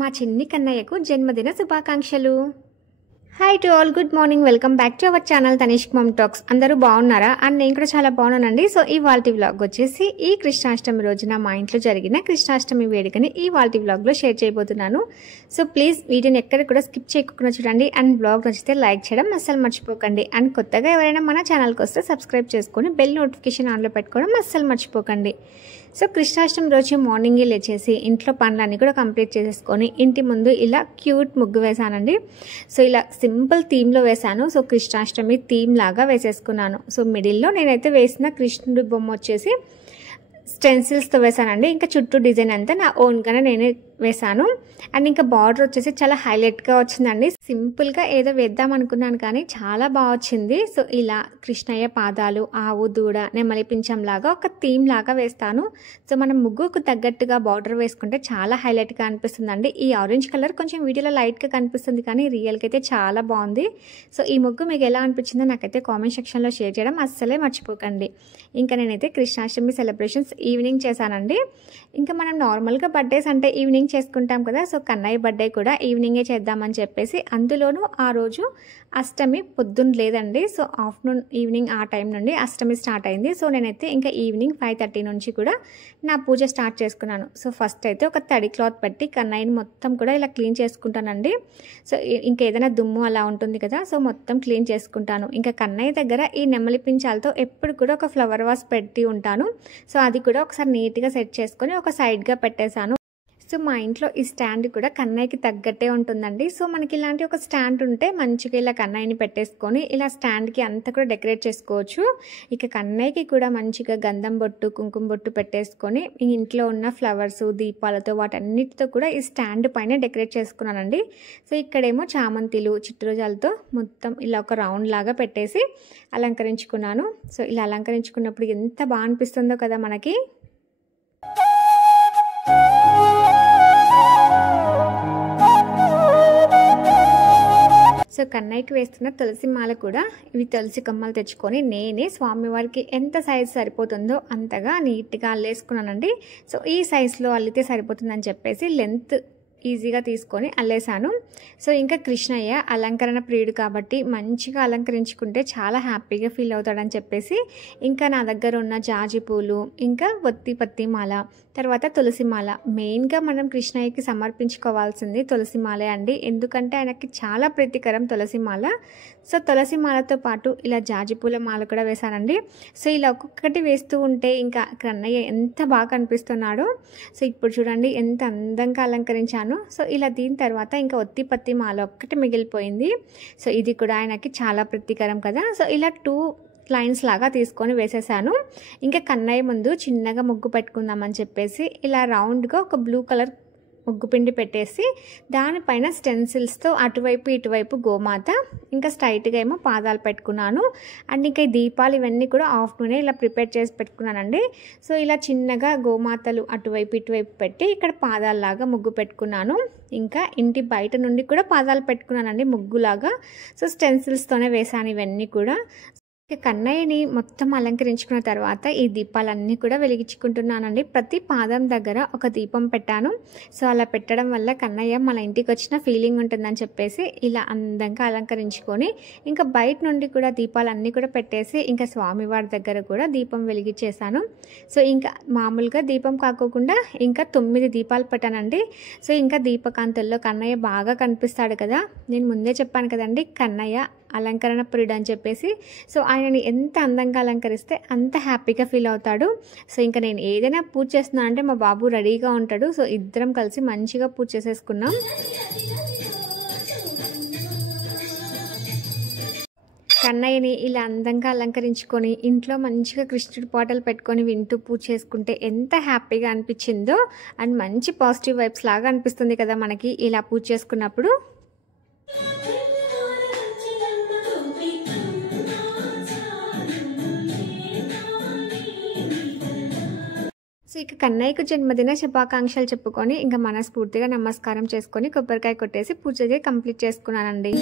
మా చిన్ని కన్నయ్యకు జన్మదిన శుభాకాంక్షలు. Hi to all, good morning, welcome back to our channel Tanishk mum talks. అందరూ బాగున్నారా? అండ్ నేను కూడా చాలా బాగున్నానండి. సో ఇవాల్టి వ్లాగ్ వచ్చేసి ఈ కృష్ణాష్టమి రోజున మా ఇంట్లో జరిగిన కృష్ణాష్టమి వేడుకని ఇవాల్టి వ్లాగ్లో షేర్ చేయబోతున్నాను. సో ప్లీజ్ వీడియోని ఎక్కడ కూడా స్కిప్ చేయకుండా చూడండి. అండ్ వ్లాగ్ నచ్చితే లైక్ చేయడం అస్సలు మర్చిపోకండి. అండ్ కొత్తగా ఎవరైనా మన ఛానల్కి వస్తే సబ్స్క్రైబ్ చేసుకొని బెల్ నోటిఫికేషన్ ఆన్లో పెట్టుకోవడం అస్సలు మర్చిపోకండి. సో కృష్ణాష్టమి రోజు మార్నింగే లేచేసి ఇంట్లో పనులన్నీ కూడా కంప్లీట్ చేసేసుకొని ఇంటి ముందు ఇలా క్యూట్ ముగ్గు వేసానండి. సో ఇలా సింపుల్ థీమ్లో వేసాను. సో కృష్ణాష్టమి థీమ్ లాగా వేసేసుకున్నాను. సో మిడిల్లో నేనైతే వేసిన కృష్ణుడి బొమ్మ వచ్చేసి స్టెన్సిల్స్తో వేసానండి. ఇంకా చుట్టూ డిజైన్ అంతా నా ఓన్గానే నేనే వేసాను. అండ్ ఇంకా బార్డర్ వచ్చేసి చాలా హైలైట్గా వచ్చిందండి. సింపుల్గా ఏదో వేద్దాం అనుకున్నాను కానీ చాలా బాగా వచ్చింది. సో ఇలా కృష్ణయ్య పాదాలు, ఆవు, దూడ, నెమలి పింఛం లాగా ఒక థీమ్ లాగా వేస్తాను. సో మనం ముగ్గుకు తగ్గట్టుగా బార్డర్ వేసుకుంటే చాలా హైలైట్గా అనిపిస్తుందండి. ఈ ఆరెంజ్ కలర్ కొంచెం వీడియోలో లైట్గా కనిపిస్తుంది కానీ రియల్గా అయితే చాలా బాగుంది. సో ఈ ముగ్గు మీకు ఎలా అనిపించిందో నాకైతే కామెంట్ సెక్షన్లో షేర్ చేయడం అస్సలే మర్చిపోకండి. ఇంకా నేనైతే కృష్ణాష్టమి సెలబ్రేషన్స్ ఈవినింగ్ చేశానండి. ఇంకా మనం నార్మల్గా బర్త్డేస్ అంటే ఈవినింగ్ చేసుకుంటాం కదా. సో కన్నయ్య బర్త్డే కూడా ఈవినింగే చేద్దామని చెప్పేసి, అందులోనూ ఆ రోజు అష్టమి పొద్దున్న లేదండి. సో ఆఫ్టర్నూన్ ఈవినింగ్ ఆ టైం నుండి అష్టమి స్టార్ట్ అయింది. సో నేనైతే ఇంకా ఈవినింగ్ 5:30 నుంచి కూడా నా పూజ స్టార్ట్ చేసుకున్నాను. సో ఫస్ట్ అయితే ఒక తడి క్లాత్ పెట్టి కన్నయ్యని మొత్తం కూడా ఇలా క్లీన్ చేసుకుంటానండి. సో ఇంకా ఏదైనా దుమ్ము అలా ఉంటుంది కదా, సో మొత్తం క్లీన్ చేసుకుంటాను. ఇంకా కన్నయ్య దగ్గర ఈ నెమలి పించాలతో ఎప్పుడు కూడా ఒక ఫ్లవర్ వాస్ పెట్టి ఉంటాను. సో అది కూడా ఒకసారి నీట్గా సెట్ చేసుకొని ఒక సైడ్గా పెట్టేశాను. సో మా ఇంట్లో ఈ స్టాండ్ కూడా కన్నయ్యకి తగ్గట్టే ఉంటుందండి. సో మనకి ఇలాంటి ఒక స్టాండ్ ఉంటే మంచిగా ఇలా కన్నయ్యని పెట్టేసుకొని ఇలా స్టాండ్కి అంతా కూడా డెకరేట్ చేసుకోవచ్చు. ఇక కన్నయ్యకి కూడా మంచిగా గంధం బొట్టు, కుంకుమ బొట్టు పెట్టేసుకొని ఇంట్లో ఉన్న ఫ్లవర్స్, దీపాలతో వాటన్నిటితో కూడా ఈ స్టాండ్ పైన డెకరేట్ చేసుకున్నానండి. సో ఇక్కడేమో చామంతిలు, చిట్టురోజాలతో మొత్తం ఇలా ఒక రౌండ్ లాగా పెట్టేసి అలంకరించుకున్నాను. సో ఇలా అలంకరించుకున్నప్పుడు ఎంత బాగా అనిపిస్తుందో కదా మనకి. సో కన్నయ్యకి వేస్తున్న తులసి మాల కూడా ఇవి తులసి కమ్మలు తెచ్చుకొని నేనే స్వామివారికి ఎంత సైజు సరిపోతుందో అంతగా నీట్గా అల్లేసుకున్నానండి. సో ఈ సైజులో అల్లితే సరిపోతుందని చెప్పేసి లెంత్ ఈజీగా తీసుకొని అల్లేసాను. సో ఇంకా కృష్ణయ్య అలంకరణ ప్రియుడు కాబట్టి మంచిగా అలంకరించుకుంటే చాలా హ్యాపీగా ఫీల్ అవుతాడని చెప్పేసి ఇంకా నా దగ్గర ఉన్న జాజి పూలు, ఇంకా ఒత్తి పత్తి మాల, తర్వాత తులసి మాల. మెయిన్గా మనం కృష్ణయ్యకి సమర్పించుకోవాల్సింది తులసి మాలే అండి. ఎందుకంటే ఆయనకి చాలా ప్రీతికరం తులసి మాల. సో తులసి మాలతో పాటు ఇలా జాజి పూల మాల కూడా వేశానండి. సో ఇలా ఒక్కొక్కటి వేస్తూ ఉంటే ఇంకా కన్నయ్య ఎంత బాగా కనిపిస్తున్నాడో. సో ఇప్పుడు చూడండి ఎంత అందంగా అలంకరించాను. సో ఇలా దీని తర్వాత ఇంకా ఒత్తి పత్తి మాల ఒక్కటి మిగిలిపోయింది. సో ఇది కూడా ఆయనకి చాలా ప్రీతికరం కదా. సో ఇలా 2 లైన్స్ లాగా తీసుకొని వేసేసాను. ఇంకా కన్నయ్య ముందు చిన్నగా ముగ్గు పెట్టుకుందామని చెప్పేసి ఇలా రౌండ్గా ఒక బ్లూ కలర్ ముగ్గు పిండి పెట్టేసి దానిపైన స్టెన్సిల్స్తో అటువైపు ఇటువైపు గోమాత, ఇంకా స్ట్రైట్గా ఏమో పాదాలు పెట్టుకున్నాను. అండ్ ఇంకా ఈ దీపాలు ఇవన్నీ కూడా ఆఫ్టర్నూనే ఇలా ప్రిపేర్ చేసి పెట్టుకున్నానండి. సో ఇలా చిన్నగా గోమాతలు అటువైపు ఇటువైపు పెట్టి ఇక్కడ పాదాలలాగా ముగ్గు పెట్టుకున్నాను. ఇంకా ఇంటి బయట నుండి కూడా పాదాలు పెట్టుకున్నానండి ముగ్గులాగా. సో స్టెన్సిల్స్తోనే వేసాను ఇవన్నీ కూడా. ఇక కన్నయ్యని మొత్తం అలంకరించుకున్న తర్వాత ఈ దీపాలన్నీ కూడా వెలిగించుకుంటున్నానండి. ప్రతి పాదం దగ్గర ఒక దీపం పెట్టాను. సో అలా పెట్టడం వల్ల కన్నయ్య మన ఇంటికి వచ్చిన ఫీలింగ్ ఉంటుందని చెప్పేసి ఇలా అందంగా అలంకరించుకొని ఇంకా బయట నుండి కూడా దీపాలన్నీ కూడా పెట్టేసి ఇంకా స్వామివారి దగ్గర కూడా దీపం వెలిగించేసాను. సో ఇంకా మామూలుగా దీపం కాకోకుండా ఇంకా 9 దీపాలు పెట్టానండి. సో ఇంకా దీపకాంతుల్లో కన్నయ్య బాగా కనిపిస్తాడు కదా. నేను ముందే చెప్పాను కదండి, కన్నయ్య అలంకరణ ప్రియుడు అని చెప్పేసి. సో ఆయనని ఎంత అందంగా అలంకరిస్తే అంత హ్యాపీగా ఫీల్ అవుతాడు. సో ఇంకా నేను ఏదైనా పూజ చేస్తున్నా అంటే మా బాబు రెడీగా ఉంటాడు. సో ఇద్దరం కలిసి మంచిగా పూజ చేసేసుకున్నాం. కన్నయ్యని ఇలా అందంగా అలంకరించుకొని ఇంట్లో మంచిగా కృష్ణుడి పాటలు పెట్టుకొని వింటూ పూజ చేసుకుంటే ఎంత హ్యాపీగా అనిపించిందో. అండ్ మంచి పాజిటివ్ వైబ్స్ లాగా అనిపిస్తుంది కదా మనకి ఇలా పూజ చేసుకున్నప్పుడు. సో ఇక కన్నయ్యకు జన్మదిన శుభాకాంక్షలు చెప్పుకొని ఇంకా మనస్ఫూర్తిగా నమస్కారం చేసుకొని కొబ్బరికాయ కొట్టేసి పూజ కంప్లీట్ చేసుకున్నానండి.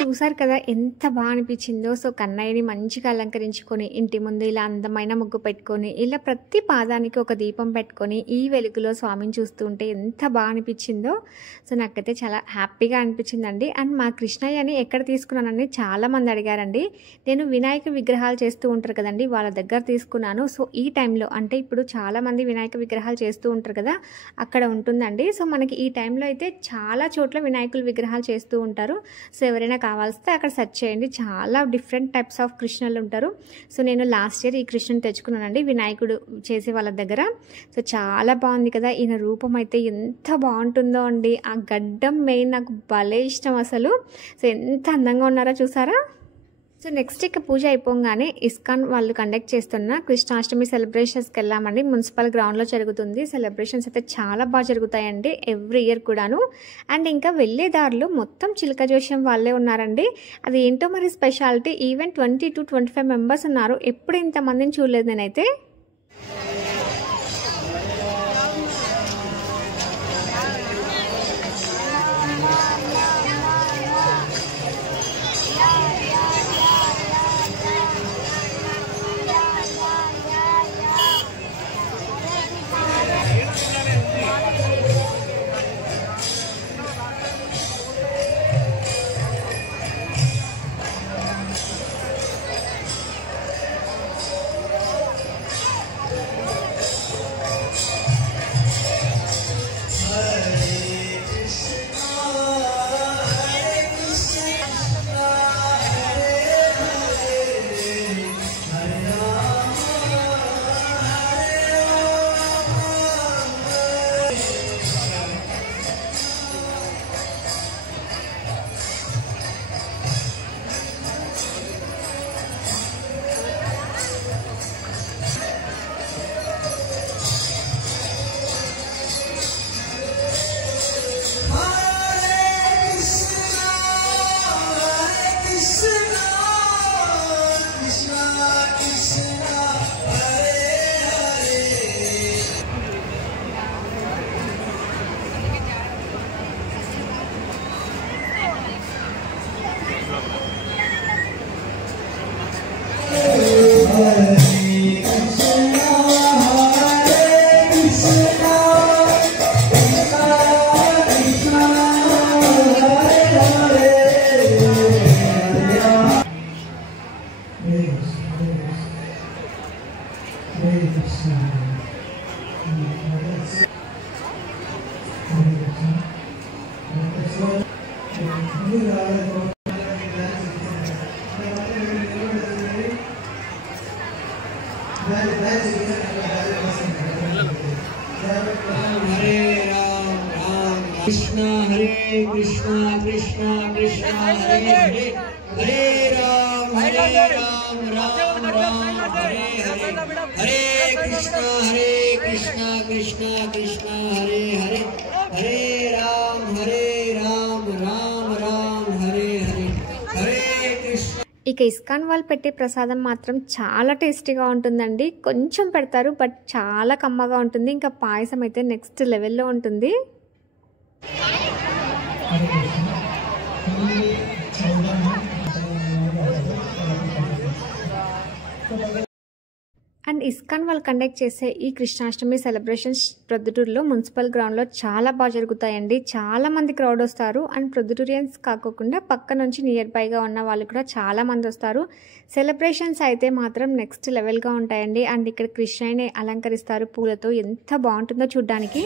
చూసారు కదా ఎంత బాగా అనిపించిందో. సో కన్నయ్యని మంచిగా అలంకరించుకొని ఇంటి ముందు ఇలా అందమైన ముగ్గు పెట్టుకొని ఇలా ప్రతి పాదానికి ఒక దీపం పెట్టుకొని ఈ వెలుగులో స్వామిని చూస్తూ ఉంటే ఎంత బాగా అనిపించిందో. సో నాకైతే చాలా హ్యాపీగా అనిపించిందండి. అండ్ మా కృష్ణయ్యని ఎక్కడ తీసుకున్నానని చాలామంది అడిగారండి. నేను వినాయక విగ్రహాలు చేస్తూ ఉంటారు కదండి, వాళ్ళ దగ్గర తీసుకున్నాను. సో ఈ టైంలో అంటే ఇప్పుడు చాలామంది వినాయక విగ్రహాలు చేస్తూ ఉంటారు కదా, అక్కడ ఉంటుందండి. సో మనకి ఈ టైంలో అయితే చాలా చోట్ల వినాయకుల విగ్రహాలు చేస్తూ ఉంటారు. సో ఎవరైనా కావాల్స్తే అక్కడ సెర్చ్ చేయండి, చాలా డిఫరెంట్ టైప్స్ ఆఫ్ కృష్ణులు ఉంటారు. సో నేను లాస్ట్ ఇయర్ ఈ కృష్ణుని తెచ్చుకున్నానండి వినాయకుడు చేసే వాళ్ళ దగ్గర. సో చాలా బాగుంది కదా, ఈయన రూపం అయితే ఎంత బాగుంటుందో అండి. ఆ గడ్డం మెయిన్ నాకు భలే ఇష్టం అసలు. సో ఎంత అందంగా ఉన్నారో చూసారా. సో నెక్స్ట్ ఇక పూజ అయిపోగానే ఇస్కాన్ వాళ్ళు కండక్ట్ చేస్తున్న కృష్ణాష్టమి సెలబ్రేషన్స్కి వెళ్ళామండి. మున్సిపల్ గ్రౌండ్లో జరుగుతుంది. సెలబ్రేషన్స్ అయితే చాలా బాగా జరుగుతాయండి ఎవ్రీ ఇయర్ కూడాను. అండ్ ఇంకా వెళ్ళే దారిలో మొత్తం చిలక జోష్యం వాళ్ళే ఉన్నారండి. అది ఏంటో మరి స్పెషాలిటీ. ఈవెన్ 20 to 25 మెంబర్స్ ఉన్నారు. ఎప్పుడు ఇంతమందిని చూడలేదు నేనైతే. Krishna Hare Krishna Krishna Krishna Hare Hare Hare Ram Ram Ram Hare Hare Hare Krishna Krishna Krishna Hare Hare Hare Ram Ram Ram Hare Hare Hare Krishna. ఇక ISKCON వాళ్ళు పెట్టే ప్రసాదం మాత్రం చాలా టేస్టీగా ఉంటుందండి. కొంచెం పెడతారు బట్ చాలా కమ్మగా ఉంటుంది. ఇంకా పాయసం అయితే నెక్స్ట్ లెవెల్లో ఉంటుంది. అండ్ ఇస్కాన్ వాళ్ళు కండక్ట్ చేసే ఈ కృష్ణాష్టమి సెలబ్రేషన్స్ ప్రొద్దుటూరులో మున్సిపల్ గ్రౌండ్లో చాలా బాగా జరుగుతాయండి. చాలా మంది క్రౌడ్ వస్తారు. అండ్ ప్రొద్దుటూరియన్స్ కాకుండా పక్క నుంచి నియర్ బైగా ఉన్న వాళ్ళు కూడా చాలా మంది వస్తారు. సెలబ్రేషన్స్ అయితే మాత్రం నెక్స్ట్ లెవెల్గా ఉంటాయండి. అండ్ ఇక్కడ కృష్ణయ్యని అలంకరిస్తారు పూలతో, ఎంత బాగుంటుందో చూడ్డానికి.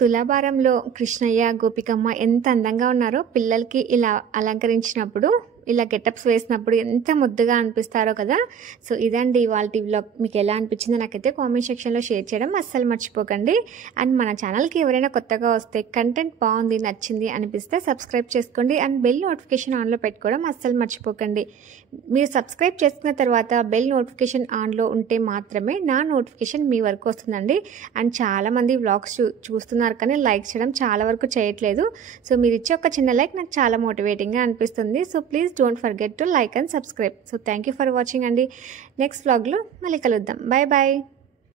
తులాభారంలో కృష్ణయ్య గోపికమ్మ ఎంత అందంగా ఉన్నారో, పిల్లలకి ఇలా అలంకరించినప్పుడు, ఇలా గెటప్స్ వేసినప్పుడు ఎంత ముద్దుగా అనిపిస్తారో కదా. సో ఇదండి ఇవాళ వ్లాగ్. మీకు ఎలా అనిపించిందో నాకైతే కామెంట్ సెక్షన్లో షేర్ చేయడం అస్సలు మర్చిపోకండి. అండ్ మన ఛానల్కి ఎవరైనా కొత్తగా వస్తే కంటెంట్ బాగుంది, నచ్చింది అనిపిస్తే సబ్స్క్రైబ్ చేసుకోండి. అండ్ బెల్ నోటిఫికేషన్ ఆన్లో పెట్టుకోవడం అస్సలు మర్చిపోకండి. మీరు సబ్స్క్రైబ్ చేసుకున్న తర్వాత బెల్ నోటిఫికేషన్ ఆన్లో ఉంటే మాత్రమే నా నోటిఫికేషన్ మీ వరకు వస్తుందండి. అండ్ చాలామంది వ్లాగ్స్ చూస్తున్నారు కానీ లైక్ చేయడం చాలా వరకు చేయట్లేదు. సో మీరు ఇచ్చే ఒక చిన్న లైక్ నాకు చాలా మోటివేటింగ్గా అనిపిస్తుంది. So please don't forget to like and subscribe. So thank you for watching అండి. నెక్స్ట్ వ్లాగ్లో మళ్ళీ కలుద్దాం. Bye bye.